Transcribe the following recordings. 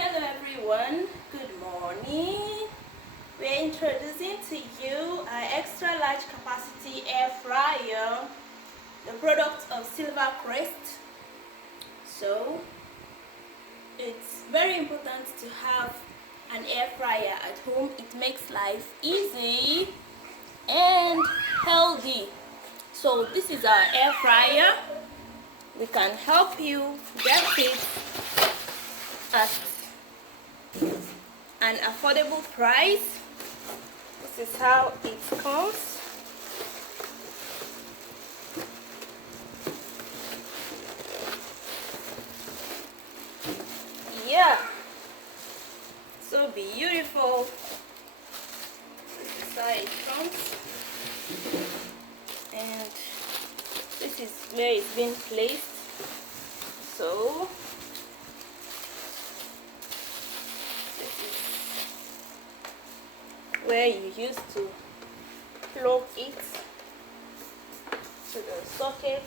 Hello everyone, good morning. We're introducing to you our extra large capacity air fryer, the product of Silver Crest. So it's very important to have an air fryer at home. It makes life easy and healthy. So this is our air fryer. We can help you get it at an affordable price. This is how it comes. Yeah, so beautiful. This is how it comes, and this is where it's been placed. So where you used to plug it to the socket.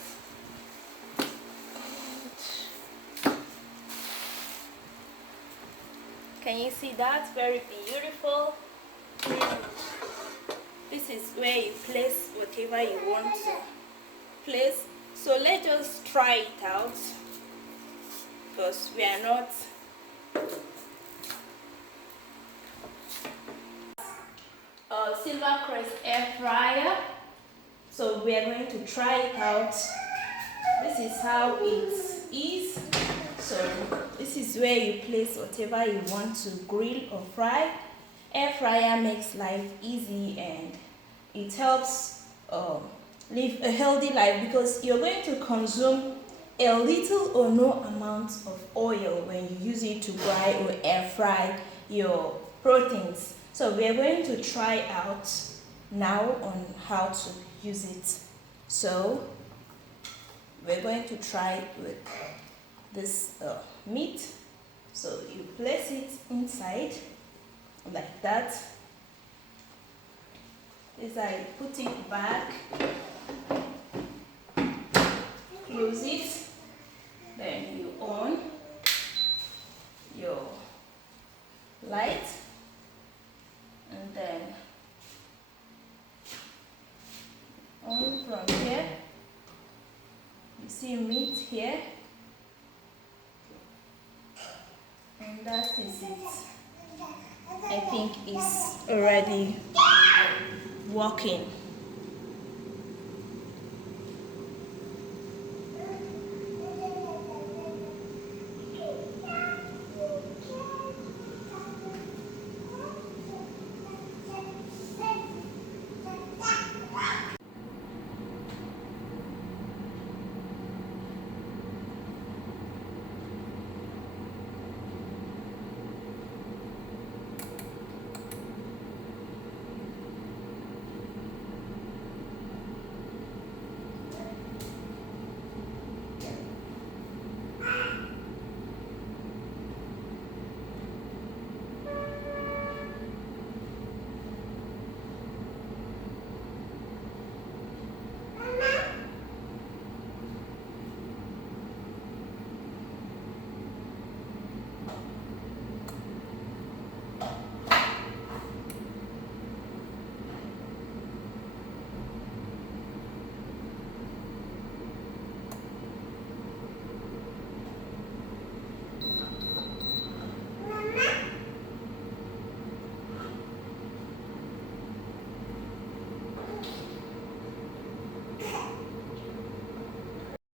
And can you see that? Very beautiful. This is where you place whatever you want to place. So let's just try it out, because we are not Silver Crest air fryer. So we are going to try it out. This is how it is. So this is where you place whatever you want to grill or fry. Air fryer makes life easy, and it helps live a healthy life, because you're going to consume a little or no amount of oil when you use it to fry or air fry your proteins. So we are going to try out now on how to use it. So we're going to try with this meat. So you place it inside like that. As I put it back, close it, then you on your light, and then on from here. You see meat here, and that is it. I think it's already working.